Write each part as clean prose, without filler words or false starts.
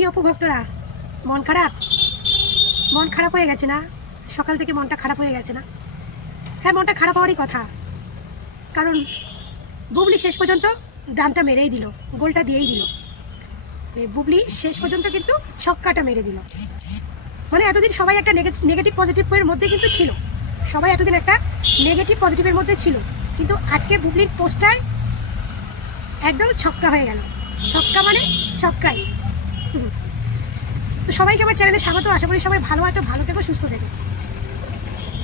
কি অপু ভক্তরা, মন খারাপ? মন খারাপ হয়ে গেছে না? সকাল থেকে মনটা খারাপ হয়ে গেছে না? হ্যাঁ, মনটা খারাপ হওয়ারই কথা। কারণ বুবলি শেষ পর্যন্ত দানটা মেরেই দিল, গোলটা দিয়েই দিল। বুবলি শেষ পর্যন্ত কিন্তু ছক্কাটা মেরে দিল। মানে এতদিন সবাই একটা নেগেটিভ পজিটিভের মধ্যে কিন্তু ছিল, সবাই এতদিন একটা নেগেটিভ পজিটিভের মধ্যে ছিল, কিন্তু আজকে বুবলির পোস্টটায় একদম ছক্কা হয়ে গেল। ছক্কা মানে ছক্কাই। তো সবাইকে আমার চ্যানেলে স্বাগত। আশা করি সবাই ভালো আছো, ভালো থেকো, সুস্থ থেকো।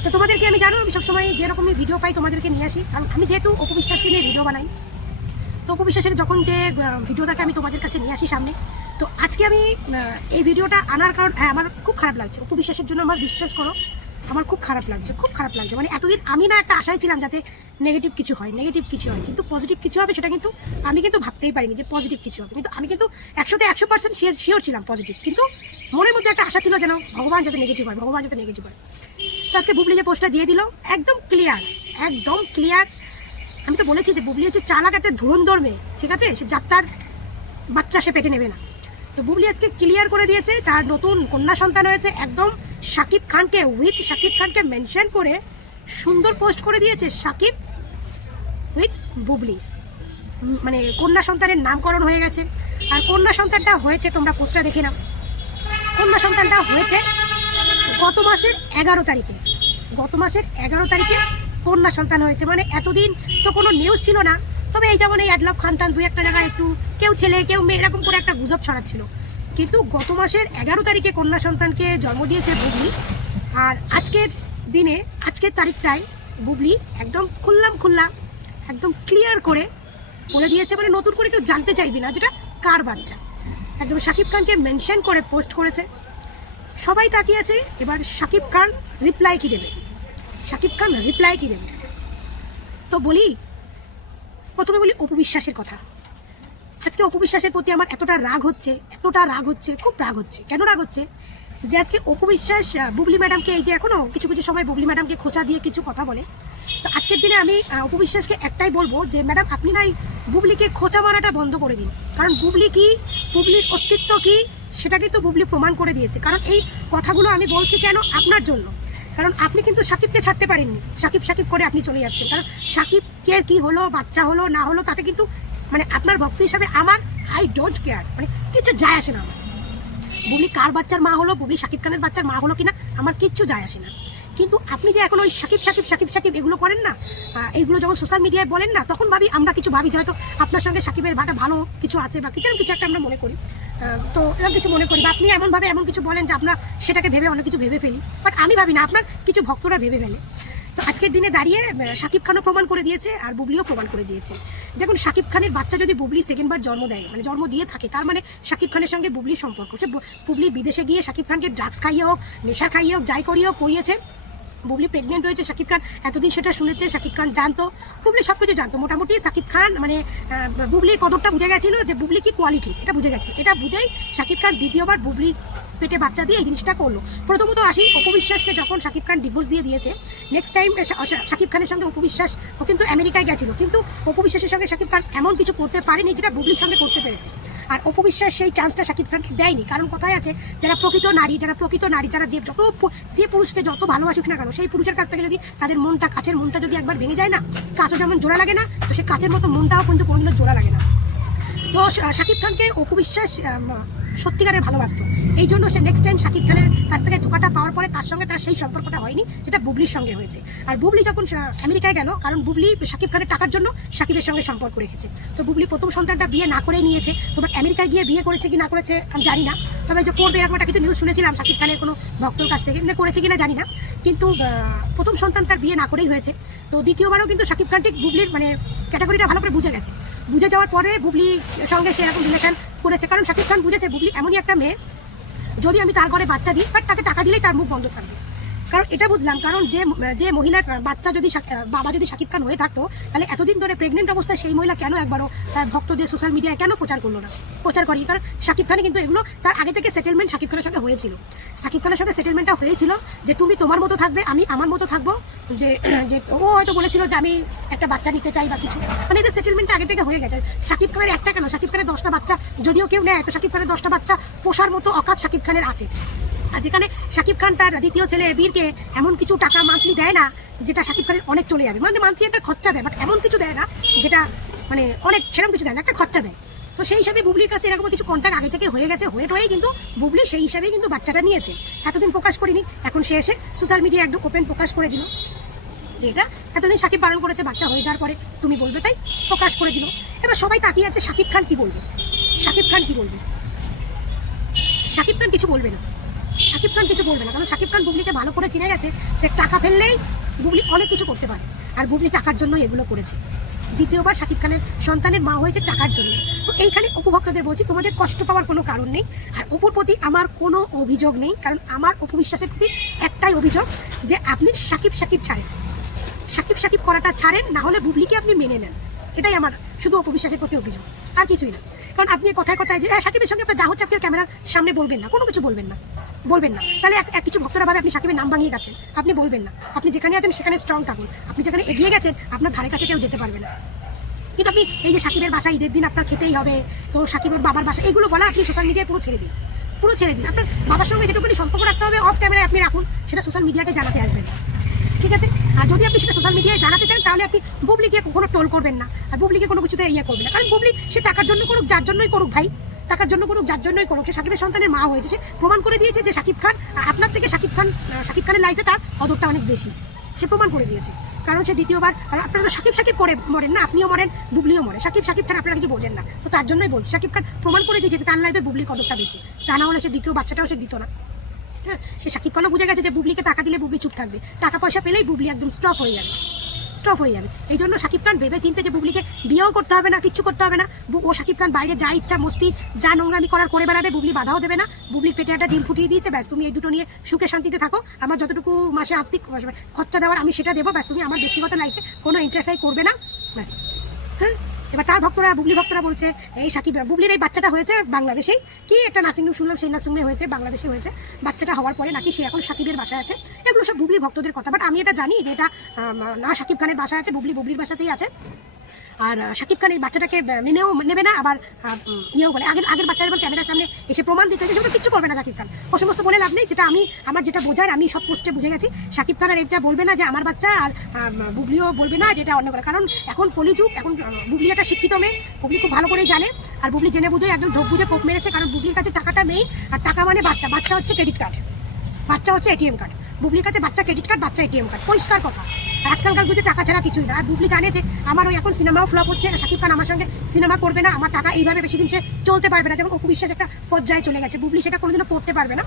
তো তোমাদেরকে আমি জানো, আমি সবসময় যেরকমই ভিডিও পাই তোমাদেরকে নিয়ে আসি, কারণ আমি যেহেতু অপু বিশ্বাসকে নিয়ে ভিডিও বানাই। তো অপু বিশ্বাসের যখন যে ভিডিওটাকে আমি তোমাদের কাছে নিয়ে আসি সামনে, তো আজকে আমি এই ভিডিওটা আনার কারণ, হ্যাঁ আমার খুব খারাপ লাগছে অপু বিশ্বাসের জন্য। আমার বিশ্বাস করো, আমার খুব খারাপ লাগছে, খুব খারাপ লাগছে। মানে এতদিন আমি না একটা আশায় ছিলাম যাতে নেগেটিভ কিছু হয়, কিন্তু পজিটিভ কিছু হবে সেটা কিন্তু আমি কিন্তু ভাবতেই পারিনি যে পজিটিভ কিছু হবে। কিন্তু আমি কিন্তু 100% শিওর ছিলাম পজিটিভ, কিন্তু মনের মধ্যে একটা আশা ছিল যেন ভগবান যাতে নেগেটিভ হয়, ভগবান যাতে নেগেটিভ হয়। তো আজকে বুবলি যে পোস্টটা দিয়ে দিল একদম ক্লিয়ার, একদম ক্লিয়ার। আমি তো বলেছি যে বুবলি হচ্ছে চালাক একটা ধুরন্ধর মেয়ে, ঠিক আছে? সে যাত্রার বাচ্চা সে পেটে নেবে না। তো বুবলি আজকে ক্লিয়ার করে দিয়েছে তার নতুন কন্যা সন্তান হয়েছে, একদম শাকিব খানকে উইথ শাকিব খানকে মেনশন করে সুন্দর পোস্ট করে দিয়েছে, শাকিব উইথ বুবলি। মানে কন্যা সন্তানের নামকরণ হয়ে গেছে। আর কন্যা সন্তানটা হয়েছে, তোমরা পোস্টটা দেখে নাও, কন্যা সন্তানটা হয়েছে গত মাসের 11 তারিখে। গত মাসের 11 তারিখে কন্যা সন্তান হয়েছে। মানে এতদিন তো কোনো নিউজ ছিল না, তবে এই যেমন এই অ্যাডলভ খানটান দুই একটা জায়গায় একটু কেউ ছেলে কেউ মেয়ে এরকম করে একটা গুজব ছড়াচ্ছিল, কিন্তু গত মাসের 11 তারিখে কন্যা সন্তানকে জন্ম দিয়েছে বুবলি। আর আজকের দিনে, আজকের তারিখটায় বুবলি একদম খুল্লা একদম ক্লিয়ার করে বলে দিয়েছে, মানে নতুন করে কেউ জানতে চাইবি না যেটা কার বাচ্চা। একদম শাকিব খানকে মেনশন করে পোস্ট করেছে, সবাই তাকিয়ে আছে এবার শাকিব খান রিপ্লাই কি দেবে, শাকিব খান রিপ্লাই কি দেবে। তো বলি, প্রথমে বলি অপু বিশ্বাসের কথা। আজকে অপু বিশ্বাসের প্রতি আমার এতটা রাগ হচ্ছে, খুব রাগ হচ্ছে। কেন রাগ হচ্ছে? যে আজকে অপু বিশ্বাস বুবলি ম্যাডামকে, এই যে এখনো কিছু কিছু সময় বুবলি ম্যাডামকে খোঁচা দিয়ে কিছু কথা বলে, তো আজকের দিনে আমি অপু বিশ্বাসকে একটাই বলবো যে ম্যাডাম আপনি নাই বুবলিকে খোঁচা মারাটা বন্ধ করে দিন। কারণ বুবলি কি, বুবলির অস্তিত্ব কি সেটা কিন্তু বুবলি প্রমাণ করে দিয়েছে। কারণ এই কথাগুলো আমি বলছি কেন, আপনার জন্য। কারণ আপনি কিন্তু সাকিবকে ছাড়তে পারেননি, সাকিব করে আপনি চলে যাচ্ছেন। কারণ সাকিবকে কি হলো, বাচ্চা হলো না হলো, তাতে কিন্তু মানে আপনার ভক্ত হিসাবে আমার আই ডোন্ট কেয়ার, মানে কিছু যায় আসে না আমার। বুবলি কার বাচ্চার মা হলো, বুবলি শাকিব খানের বাচ্চার মা হলো কিনা আমার কিচ্ছু যায় আসে না। কিন্তু আপনি যে এখন ওই সাকিব এগুলো করেন না, এইগুলো যখন সোশ্যাল মিডিয়ায় বলেন না, তখন আমরা কিছু ভাবি যে হয়তো আপনার সঙ্গে সাকিবের ভাটা ভালো কিছু আছে বা কিছু একটা আমরা মনে করি। তো এরকম কিছু মনে করি, বা আপনি এমনভাবে এমন কিছু বলেন যে আমরা সেটাকে ভেবে অনেক কিছু ভেবে ফেলি, বাট আমি ভাবি না, আপনার কিছু ভক্তরা ভেবে ফেলে। তো আজকের দিনে দাঁড়িয়ে শাকিব খানও প্রমাণ করে দিয়েছে আর বুবলিও প্রমাণ করে দিয়েছে। দেখুন, শাকিব খানের বাচ্চা যদি বুবলি সেকেন্ডবার জন্ম দেয়, মানে জন্ম দিয়ে থাকে, তার মানে শাকিব খানের সঙ্গে বুবলির সম্পর্ক হচ্ছে। বুবলি বিদেশে গিয়ে শাকিব খানকে ড্রাগস খাইয়ে হোক, নেশা খাইয়ে হোক, যাই করিয়ে হোক করিয়েছে। বুবলি প্রেগনেন্ট হয়েছে, শাকিব খান এতদিন সেটা শুনেছে, শাকিব খান জানতো, বুবলি সব কিছু জানতো। মোটামুটি শাকিব খান মানে বুবলির কদরটা বুঝে গেছিলো যে বুবলি কি কোয়ালিটি, এটা বুঝে গেছিলো। এটা বুঝেই শাকিব খান দ্বিতীয়বার বুবলির পেটে বাচ্চা দিয়ে এই জিনিসটা করলো। প্রথমত আসি অপু বিশ্বাসকে, যখন শাকিব খান ডিভোর্স দিয়ে দিয়েছে, নেক্সট টাইম শাকিব খানের সঙ্গে অপু বিশ্বাস ও কিন্তু আমেরিকায় গেছিলো, কিন্তু অপু বিশ্বাসের সঙ্গে শাকিব খান এমন কিছু করতে পারেনি যেটা বুবলির সঙ্গে করতে পেরেছে। আর অপু বিশ্বাস সেই চান্সটা শাকিব খানকে দেয়নি। কারণ কথায় আছে, যারা প্রকৃত নারী, যারা যে পুরুষকে যত ভালোবাসুক না কেন, সেই পুরুষের কাছ থেকে যদি তাদের মনটা, কাছের মনটা যদি একবার ভেঙে যায় না, কাঁচও যেমন জোড়া লাগে না, তো সেই কাছের মতো মনটাও কিন্তু কোনোদিনও জোড়া লাগে না। তো শাকিব খানকে অপু বিশ্বাস সত্যিকারের ভালোবাসতো, এই জন্য সে নেক্সট টাইম শাকিব খানের কাছ থেকে ধোকাটা পাওয়ার পরে তার সঙ্গে তার সেই সম্পর্কটা হয়নি যেটা বুবলির সঙ্গে হয়েছে। আর বুবলি যখন আমেরিকায় গেল, কারণ বুবলি শাকিব খানের টাকার জন্য শাকিবের সঙ্গে সম্পর্ক রেখেছে। তো বুবলি প্রথম সন্তানটা বিয়ে না করে নিয়েছে, তোমার আমেরিকায় গিয়ে বিয়ে করেছে কি না করেছে আমি জানি না, তবে যে করবে এরকম একটা কিছু নিউজ শুনেছিলাম শাকিব খানের কোনো ভক্তর কাছ থেকে, করেছে কিনা জানি না। কিন্তু প্রথম সন্তান তার বিয়ে না করেই হয়েছে। তো দ্বিতীয়বারও কিন্তু শাকিব খান ঠিক বুবলির মানে ক্যাটাগরিটা ভালো করে বুঝে গেছে। বুঝে যাওয়ার পরে বুবলির সঙ্গে সে এরকম রিলেশন করেছে, কারণ শাকিব খান বুঝেছে বুবলি এমনই একটা মেয়ে, যদি আমি তার ঘরে বাচ্চা দিই, বাট তাকে টাকা দিলেই তার মুখ বন্ধ থাকবে। কারণ এটা বুঝলাম, কারণ যে মহিলার বাচ্চা যদি বাবা যদি শাকিব খান হয়ে থাকতো, তাহলে এতদিন ধরে প্রেগনেন্ট অবস্থায় সেই মহিলা কেন একবারও তার ভক্তদের সোশ্যাল মিডিয়ায় কেন প্রচার করলো না? প্রচার করেনি, কারণ শাকিব খানে কিন্তু এগুলো তার আগে থেকে সেটেলমেন্ট শাকিব খানের সঙ্গে হয়েছিল। শাকিব খানের সঙ্গে সেটেলমেন্টটা হয়েছিল যে তুমি তোমার মতো থাকবে, আমি আমার মতো থাকবো। যে ও হয়তো বলেছিল যে আমি একটা বাচ্চা নিতে চাই বা কিছু, মানে এদের সেটেলমেন্টটা আগে থেকে হয়ে গেছে। শাকিব খানের একটা কেন, শাকিব খানের 10টা বাচ্চা যদিও কেউ নেয়, তো শাকিব খানের 10টা বাচ্চা পোষার মতো অকাত শাকিব খানের আছে। আর যেখানে শাকিব খান তার দ্বিতীয় ছেলে বীরকে এমন কিছু টাকা মান্থলি দেয় না যেটা শাকিব খানের অনেক চলে যাবে, মানে মান্থলি একটা খরচা দেয়, বাট এমন কিছু দেয় না যেটা মানে অনেক সেরকম কিছু দেয় না, একটা খরচা দেয়। তো সেই হিসাবে বুবলির কাছে এরকম কিছু কন্ট্যাক্ট আগে থেকে হয়ে গেছে, হয়ে কিন্তু বুবলি সেই হিসাবেই কিন্তু বাচ্চাটা নিয়েছে। এতদিন প্রকাশ করিনি, এখন সে এসে সোশ্যাল মিডিয়া একদম ওপেন প্রকাশ করে দিল যে এটা এতদিন শাকিব বারণ করেছে, বাচ্চা হয়ে যাওয়ার পরে তুমি বলবে, তাই প্রকাশ করে দিল। এবার সবাই তাকিয়ে আছে শাকিব খান কি বলবে, শাকিব খান কি বলবে। শাকিব খান কিছু বলবে না, শাকিব খান কিছু বলবে না, কারণ শাকিব খান বুবলিকে ভালো করে চিনে গেছে যে টাকা ফেললেই বুবলি অনেক কিছু করতে পারে, আর বুবলি টাকার জন্যই এগুলো করেছে। দ্বিতীয়বার শাকিব খানের সন্তানের মা হয়েছে টাকার জন্য। তো এইখানে অপু ভক্তদের বলছি, তোমাদের কষ্ট পাওয়ার কোনো কারণ নেই, আর অপুর প্রতি আমার কোনো অভিযোগ নেই, কারণ আমার অপু বিশ্বাসের প্রতি একটাই অভিযোগ যে আপনি শাকিব ছাড়েন, শাকিব করাটা ছাড়েন, না হলে বুবলিকে আপনি মেনে নেন। এটাই আমার শুধু অপু বিশ্বাসের প্রতি অভিযোগ, আর কিছুই না। কারণ আপনি কথায় কথায় যে শাকিবের সঙ্গে আপনার যা হচ্ছে আপনার ক্যামেরার সামনে বলবেন না, কোনো কিছু বলবেন না, বলবেন না। তাহলে এক কিছু ভক্তরা ভাবে আপনি শাকিবের নাম ভাঙিয়ে যাচ্ছেন, আপনি বলবেন না। আপনি যেখানে আছেন সেখানে স্ট্রং থাকুন, আপনি যেখানে এগিয়ে গেছেন আপনার ধারে কাছে কেউ যেতে পারবে না। কিন্তু আপনি এই যে শাকিবের বাসা ঈদের দিন আপনার খেতেই হবে, তো শাকিবের বাবার বাসা, এগুলো বলা আপনি সোশ্যাল মিডিয়ায় পুরো ছেড়ে দিন, পুরো ছেড়ে দিন। আপনার বাবার সঙ্গে যেটুকুনি সম্পর্ক রাখতে হবে অফ ক্যামেরায় আপনি রাখুন, সেটা সোশ্যাল মিডিয়াতে জানাতে আসবেন, ঠিক আছে? আর যদি আপনি সেটা সোশ্যাল মিডিয়ায় জানাতে চান তাহলে আপনি বুবলিকে কখনো টোল করবেন না, আর বুবলিকে কোনো কিছুতে ইয়ে করবেন না, কারণ বুবলি সে টাকার জন্য করুক, যার জন্যই করুক ভাই, টাকার জন্য করুক, যার জন্যই করুক, সে শাকিবের সন্তানের মা হয়েছে, সে প্রমাণ করে দিয়েছে যে শাকিব খান আপনার থেকে শাকিব খানের লাইফে তার অদরটা অনেক বেশি, সে প্রমাণ করে দিয়েছে। কারণ সে দ্বিতীয়বার, আর আপনারা তো শাকিব করে মরেন না, আপনিও মরেন, বুবলিও মরে, শাকিব ছাড়া আপনারা কিছু বোঝেন না। তো তার জন্যই বলছি শাকিব খান প্রমাণ করে দিয়েছে তার লাইফে বুবলির কদরটা বেশি, তা না হলে সে দ্বিতীয় বাচ্চাটাও সে দিত না। হ্যাঁ, সে শাকিব খানও বুঝে গেছে যে বুবলিকে টাকা দিলে বুবলি চুপ থাকবে, টাকা পয়সা পেলেই বুবলি একদম স্টপ হয়ে যাবে। এই জন্য শাকিব খান ভেবে চিনতে যে বুবলিকে বিয়েও করতে হবে না, কিচ্ছু করতে হবে না, ও শাকিব খান বাইরে যা ইচ্ছা মস্তি যা নোংরামি করার করে বেড়াবে, বুবলি বাধাও দেবে না। বুবলির পেটে একটা ডিম ফুটিয়ে দিয়েছে, ব্যাস তুমি এই দুটো নিয়ে সুখে শান্তিতে থাকো, আমার যতটুকু মাসে আর্থিক খরচা দেওয়ার আমি সেটা দেবো, ব্যাস তুমি আমার ব্যক্তিগত লাইফে কোনো ইন্টারফেয়ার করবে না, ব্যাস। হ্যাঁ, এবার তার ভক্তরা, বুবলি ভক্তরা বলছে এই বুবলির এই বাচ্চাটা হয়েছে বাংলাদেশেই, কি একটা নার্সিংহোম শুনলাম, সেই নার্সিংহোমে হয়েছে, বাংলাদেশে হয়েছে। বাচ্চাটা হওয়ার পরে নাকি সে এখন শাকিবের বাসায় আছে। এগুলো সব বুবলি ভক্তদের কথা, বাট আমি এটা জানি যে এটা না শাকিব খানের বাসায় আছে, বুবলির বাসাতেই আছে। আর শাকিব খান এই বাচ্চাটাকে মেনেও নেবে না, আবার ইয়েও বলে আগের বাচ্চা যখন ক্যামেরার সামনে এসে প্রমাণ দিতে সেগুলো কিচ্ছু করবে না শাকিব খান। ও সমস্ত বলে লাভ নেই, যেটা আমার যেটা বোঝার আমি সব পোস্টে বুঝে গেছি। শাকিব খান আর এটা বলবে না যে আমার বাচ্চা, আর বুবলিও বলবে না যেটা অন্য করে, কারণ এখন কলিযুগ, এখন বুবলি একটা শিক্ষিত মেয়ে, বুবলি খুব ভালো করেই জানে, আর বুবলি জেনে বুঝে একদম ঢোক বুঝে কোপ মেরেছে, কারণ বুবলির কাছে টাকাটা নেই, আর টাকা মানে বাচ্চা হচ্ছে ক্রেডিট কার্ড, বাচ্চা হচ্ছে এটিএম কার্ড, বুবলির কাছে বাচ্চা ক্রেডিট কার্ড, বাচ্চা এটিএম কার্ড, পরিষ্কার কথা। আজকালকার বুঝে টাকা ছাড়া কিছুই না, আর বুবলি জানে যে আমার ওই এখন সিনেমাও ফ্লপ হচ্ছে, শাকিব খান আমার সঙ্গে সিনেমা করবে না, আমার টাকা এইভাবে বেশি দিন সে চলতে পারবে না, যেমন অপু বিশ্বাস একটা পর্যায়ে চলে গেছে, বুবলি সেটা কোনোদিনও করতে পারবে না।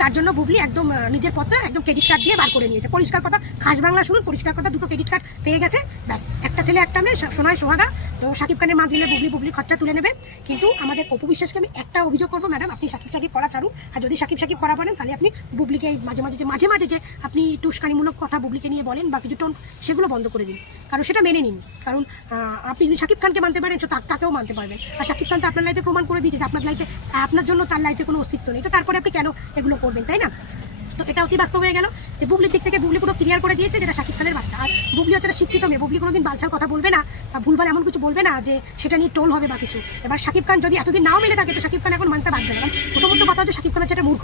তার জন্য বুবলি একদম নিজের পথটা একদম ক্রেডিট কার্ড দিয়ে বার করে নিয়েছে, পরিষ্কার কথা, খাস বাংলা শুনুন, পরিষ্কার কথা, দুটো ক্রেডিট কার্ড পেয়ে গেছে, ব্যাস। একটা ছেলে একটা মেয়ে, সোনায় সোহাগা। তো শাকিব খানের মা দিলে বুবলির খরচা তুলে নেবে। কিন্তু আমাদের অপু বিশ্বাসকে আমি একটা অভিযোগ করবো, ম্যাডাম আপনি শাকিব করা ছাড়ুন, আর যদি শাকিব করা বলেন তাহলে আপনি বুবলিকে মাঝে মাঝে যে আপনি টুস্কানিমূলক কথা বুবলিকে নিয়ে বলেন বা কিছু টোন, সেগুলো বন্ধ করে দিন, কারণ সেটা মেনে নিন। কারণ আপনি যদি শাকিব খানকে মানতে পারেন তো তাকেও মানতে পারবেন, আর শাকিব খান তো আপনার লাইফে প্রমাণ করে দিয়েছে যে আপনার জন্য তার লাইফে কোনো অস্তিত্ব নেই, তো তারপরে আপনি কেন এগুলো করবেন, তাই না? তো এটা অতি বাস্তব হয়ে গেল যে বুবলির দিক থেকে বুবলি পুরো ক্লিয়ার করে দিয়েছে যেটা শাকিব খানের বাচ্চা, আর বুবলি হচ্ছে শিক্ষিত মেয়ে, বুবলি কোনোদিন বালছাল কথা বলবে না বা ভুলভাল এমন কিছু বলবে না যে সেটা নিয়ে টোল হবে বা কিছু। এবার শাকিব খান যদি এতদিন নাও মেলে থাকে তো শাকিব খান এখন মানতে বাধ্য, কারণ প্রথমত কথা হচ্ছে শাকিব খান হচ্ছে একটা মূর্খ,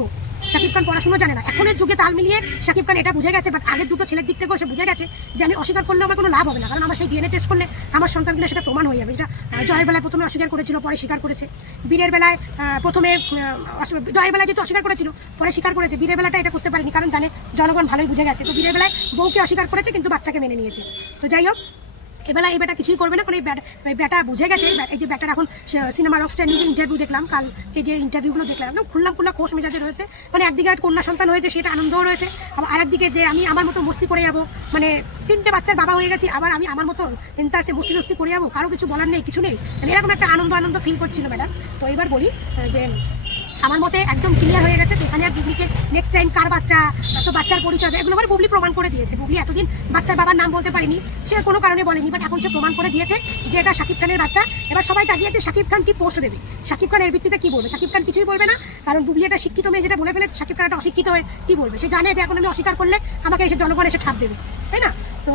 শাকিব খান পড়াশোনা জানে না। এখনের যুগে তাল মিলিয়ে শাকিব খান এটা বুঝে গেছে, বাট আগের দুটো ছেলের দিক থেকেও সে বুঝে গেছে যে আমি অস্বীকার করলে আমার কোনো লাভ হবে না, কারণ আমার সেই ডিএনএ টেস্ট করলে আমার সন্তানগুলো সেটা প্রমাণ হয়ে যাবে। যেটা জয়ের বেলায় প্রথমে অস্বীকার করেছিল, পরে স্বীকার করেছে। বীরের বেলায় প্রথমে জয়ের বেলায় যেহেতু অস্বীকার করেছিল, পরে স্বীকার করেছে। বীরের বেলাটা এটা করতে পারেনি, কারণ জানে জনগণ ভালোই বুঝে গেছে। তো বীরের বেলায় বউকে অস্বীকার করেছে কিন্তু বাচ্চাকে মেনে নিয়েছে। তো যাই হোক, এবেলা এই বেটা কিছুই করবে না, কারণ এই বেটা বুঝে গেছে। এই যে বেটার এখন সিনেমা রকস্টার নিয়ে ইন্টারভিউ দেখলাম, কালকে যে ইন্টারভিউগুলো দেখলাম একদম খুল্লা খোশ মেজাজে রয়েছে। মানে একদিকে কন্যা সন্তান হয়েছে সেটা আনন্দও রয়েছে, আবার আরেকদিকে যে আমি আমার মতো মস্তি করে যাবো, মানে 3টে বাচ্চার বাবা হয়ে গেছি, আবার আমি আমার মতো ইন্টার সে মস্তি করে যাবো, কারো কিছু বলার নেই, কিছু নেই, মানে এরকম একটা আনন্দ ফিল করছিল ম্যাডাম। তো এবার বলি যে আমার মতে একদম ক্লিয়ার হয়ে গেছে। তো এখানে আর বুবলিকে নেক্সট টাইম কার বাচ্চা, তো বাচ্চার পরিচয় এগুলো আবার বুবলি প্রমাণ করে দিয়েছে। বুবলি এতদিন বাচ্চার বাবার নাম বলতে পারেনি, সে কোনো কারণে বলেনি, বাট এখন সে প্রমাণ করে দিয়েছে যে এটা শাকিব খানের বাচ্চা। এবার সবাই তাকিয়েছে শাকিব খান কি পোস্ট দেবে, শাকিব খান এর ভিত্তিতে কি বলবে। শাকিব খান কিছুই বলবে না, কারণ বুবলি একটা শিক্ষিত মেয়ে, যেটা বলে ফেলেছে। শাকিব খান একটা অশিক্ষিত হয়ে কি বলবে, সে জানে যে এখন আমি অস্বীকার করলে আমাকে এসে জনগণ এসে ছাপ দেবে, তাই না? তো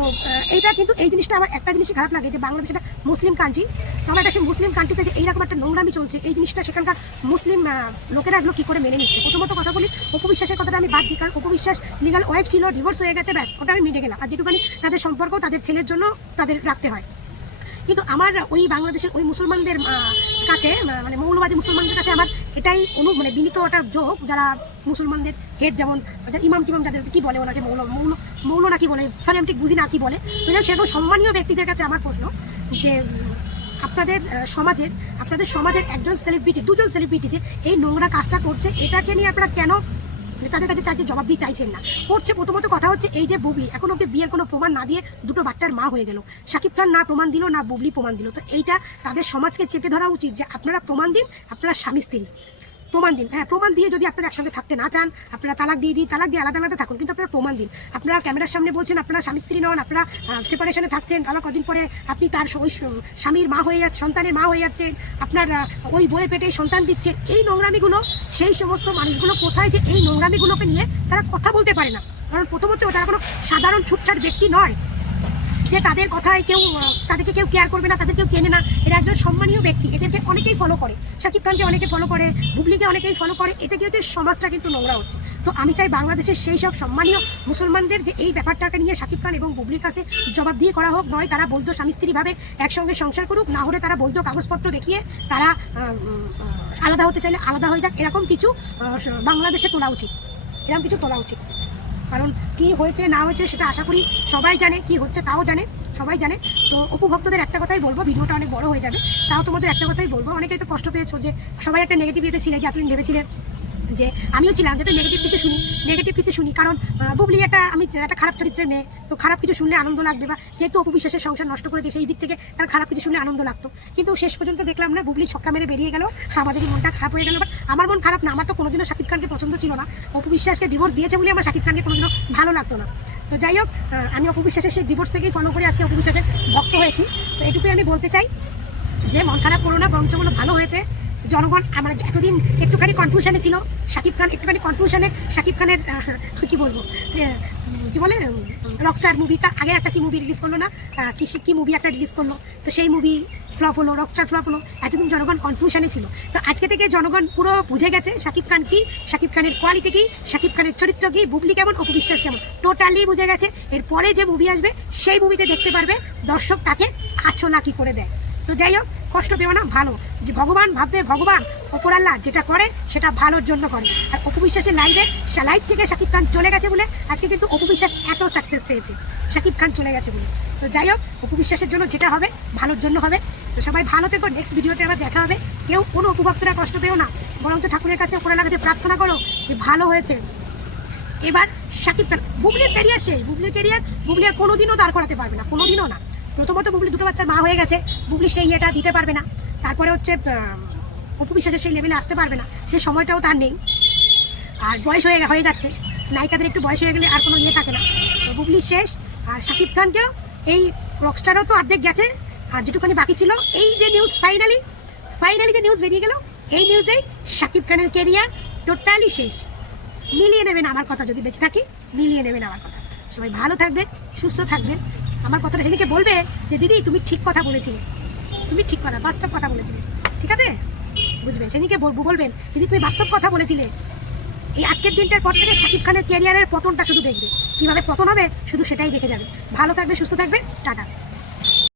এইটা কিন্তু এই জিনিসটা আমার একটা জিনিসই খারাপ লাগে যে বাংলাদেশ একটা মুসলিম কান্ট্রি, তো আমরা একটা সেই মুসলিম কান্ট্রিতে যে এইরকম একটা নোংরামি চলছে, এই জিনিসটা সেখানকার মুসলিম লোকেরা এগুলো কী করে মেনে নিচ্ছে। প্রথমত কথা বলি, অপু বিশ্বাসের কথাটা আমি বাদ দিই, কারণ অপু বিশ্বাস লিগাল ওয়াইফ ছিল, ডিভোর্স হয়ে গেছে, ব্যাস ওটা আমি মিটে গেলাম। আর যেটুকুনি তাদের সম্পর্ক তাদের ছেলের জন্য তাদের রাখতে হয়। কিন্তু আমার ওই বাংলাদেশের ওই মুসলমানদের কাছে, মানে মৌলবাদী মুসলমানদের কাছে আমার এটাই মানে বিনীত একটা যোগ, যারা মুসলমানদের হেড, যেমন ইমাম টিমাম যাদের কি বলে ওনাকে মৌল না কি বলে, সরি আমি ঠিক বুঝি না কি বলে, তো সেরকম সম্মানীয় ব্যক্তিদের কাছে আমার প্রশ্ন যে আপনাদের সমাজের একজন সেলিব্রিটি, দুজন সেলিব্রিটি যে এই নোংরা কাজটা করছে, এটাকে নিয়ে আপনারা কেন তাদের কাছে চাইছে জবাব দিয়ে চাইছেন না। করছে প্রথমত কথা হচ্ছে এই যে বুবলি এখন অব্দি বিয়ের কোনো প্রমাণ না দিয়ে দুটো বাচ্চার মা হয়ে গেল, শাকিব খান না প্রমাণ দিল না বুবলি প্রমাণ দিল, তো এইটা তাদের সমাজকে চেপে ধরা উচিত যে আপনারা প্রমাণ দিন, আপনারা স্বামী স্ত্রী প্রমাণ দিন। হ্যাঁ, প্রমাণ দিয়ে যদি আপনারা একসঙ্গে থাকতে না চান, আপনারা তালাক দিয়ে আলাদা আলাদা থাকুন, কিন্তু আপনারা প্রমাণ দিন। আপনারা ক্যামেরার সামনে বলছেন আপনারা স্বামী স্ত্রী নন, আপনারা সেপারেশনে থাকছেন, আবার কদিন পরে আপনি তার ওই স্বামীর মা হয়ে যাচ্ছেন, সন্তানের মা হয়ে যাচ্ছেন, আপনার ওই বইয়ে পেটে সন্তান দিচ্ছেন। এই নোংরামিগুলো সেই সমস্ত মানুষগুলো কোথায় যে এই নোংরামিগুলোকে নিয়ে তারা কথা বলতে পারে না, কারণ প্রথমত তারা কোনো সাধারণ ছুটছাট ব্যক্তি নয় যে তাদের কথায় তাদেরকে কেউ কেয়ার করবে না, তাদের কেউ চেনে না। এরা একজন সম্মানীয় ব্যক্তি, এদেরকে অনেকেই ফলো করে, শাকিব খানকে অনেকে ফলো করে, বুবলিকে অনেকেই ফলো করে, এতে কি হচ্ছে সমাজটা কিন্তু নোংরা হচ্ছে। তো আমি চাই বাংলাদেশের সেই সব সম্মানীয় মুসলমানদের যে এই ব্যাপারটাকে নিয়ে শাকিব খান এবং বুবলির কাছে জবাব দিয়ে করা হোক, নয় তারা বৈধ স্বামী স্ত্রীভাবে একসঙ্গে সংসার করুক, না হলে তারা বৈধ কাগজপত্র দেখিয়ে তারা আলাদা হতে চাইলে আলাদা হয়ে যাক। এরকম কিছু বাংলাদেশে তোলা উচিত, এরকম কিছু তোলা উচিত। কারণ কি হয়েছে না হয়েছে সেটা আশা করি সবাই জানে, কি হচ্ছে তাও জানে, সবাই জানে। তো অপু ভক্তদের একটা কথাই বলবো, ভিডিওটা অনেক বড় হয়ে যাবে, তাও তোমাদের একটা কথাই বলবো, অনেকেই তো কষ্ট পেয়েছো যে সবাই একটা নেগেটিভ ইয়েতে ছিলে, যে এতদিন ভেবেছিলে যে আমিও ছিলাম যাতে নেগেটিভ কিছু শুনি, কারণ বুবলি একটা খারাপ চরিত্রের মেয়ে, তো খারাপ কিছু শুনলে আনন্দ লাগবে, বা যেহেতু অপু বিশ্বাসের সংসার নষ্ট করেছে সেই দিক থেকে তার খারাপ কিছু শুনলে আনন্দ লাগতো। কিন্তু শেষ পর্যন্ত দেখলাম না, বুবলি ছক্কা মেরে বেরিয়ে গেল, আমাদেরই মনটা খারাপ হয়ে গেল। বাট আমার মন খারাপ না, আমার তো কোনোদিনও শাকিব খানকে পছন্দ ছিল না, অপু বিশ্বাসকে ডিভোর্স দিয়েছে বলে আমার শাকিব খানকে কোনোদিনও ভালো লাগতো না। তো যাই হোক, আমি অপু বিশ্বাসের সেই ডিভোর্স থেকেই ফলো করে আজকে অপু বিশ্বাসের ভক্ত হয়েছি। তো এটুকুই আমি বলতে চাই যে মন খারাপ করো না, বরঞ্চ ভালো হয়েছে। জনগণ আমার এতদিন একটুখানি কনফিউশনে ছিল, শাকিব খান একটুখানি কনফিউশনে, শাকিব খানের কি বলবো কি বলে রকস্টার মুভি, তার আগে একটা কি মুভি রিলিজ করলো না, কি মুভি একটা রিলিজ করলো, তো সেই মুভি ফ্লপ হলো, রকস্টার ফ্লপ হলো, এতদিন জনগণ কনফিউশনে ছিল। তো আজকে থেকে জনগণ পুরো বুঝে গেছে শাকিব খান কি, শাকিব খানের কোয়ালিটি কি, শাকিব খানের চরিত্র কি, বুবলি কেমন, অপু বিশ্বাস কেমন, টোটালি বুঝে গেছে। এরপরে যে মুভি আসবে সেই মুভিতে দেখতে পারবে দর্শক তাকে আছলা কি করে দেয়। তো যাই হোক, কষ্ট পেও না, ভালো যে ভগবান ভাববে, ভগবান অপর আল্লাহ যেটা করে সেটা ভালোর জন্য করে। আর অপু বিশ্বাসের লাইভ থেকে শাকিব খান চলে গেছে বলে আজকে কিন্তু অপু বিশ্বাস এত সাকসেস পেয়েছে, শাকিব খান চলে গেছে বলে। তো যাই হোক, অপু বিশ্বাসের জন্য যেটা হবে ভালোর জন্য হবে। তো সবাই ভালো থেকো, নেক্সট ভিডিওতে আবার দেখা হবে। কেউ কোনো অপু ভক্তরা কষ্ট পেও না, বরঞ্চ ঠাকুরের কাছে অপর আল্লাহর কাছে প্রার্থনা করো যে ভালো হয়েছে। এবার শাকিব খান বুবলির ক্যারিয়ার সেই বুবলি আর কোনোদিনও দাঁড় করাতে পারবে না, কোনোদিনও না। প্রথমত বুবলি দুটো বাচ্চার মা হয়ে গেছে, বুবলি সেই ইয়েটা দিতে পারবে না। তারপরে হচ্ছে অপু বিশ্বাসের সেই লেভেলে আসতে পারবে না, সেই সময়টাও তার নেই। আর বয়স হয়ে যাচ্ছে, নায়িকাদের একটু বয়স হয়ে গেলে আর কোনো ইয়ে থাকে না। তো বুবলি শেষ। আর শাকিব খানকেও এই রকস্টারও তো অর্ধেক গেছে, আর যেটুখানি বাকি ছিল এই যে নিউজ ফাইনালি যে নিউজ বেরিয়ে গেল, এই নিউজেই শাকিব খানের ক্যারিয়ার টোটালি শেষ। মিলিয়ে নেবেন আমার কথা, যদি বেঁচে থাকি মিলিয়ে নেবেন আমার কথা। সবাই ভালো থাকবেন, সুস্থ থাকবেন। আমার কথাটা সেদিকে বলবে যে দিদি তুমি ঠিক কথা বলেছিলে, তুমি ঠিক কথা বাস্তব কথা বলেছিলে, ঠিক আছে বুঝবেন। সেদিকে বলবেন দিদি তুমি বাস্তব কথা বলেছিলে। এই আজকের দিনটার পর থেকে শাকিব খানের ক্যারিয়ারের পতনটা শুধু দেখবে, কীভাবে পতন হবে শুধু সেটাই দেখে যাবে। ভালো থাকবে, সুস্থ থাকবে, টাটা।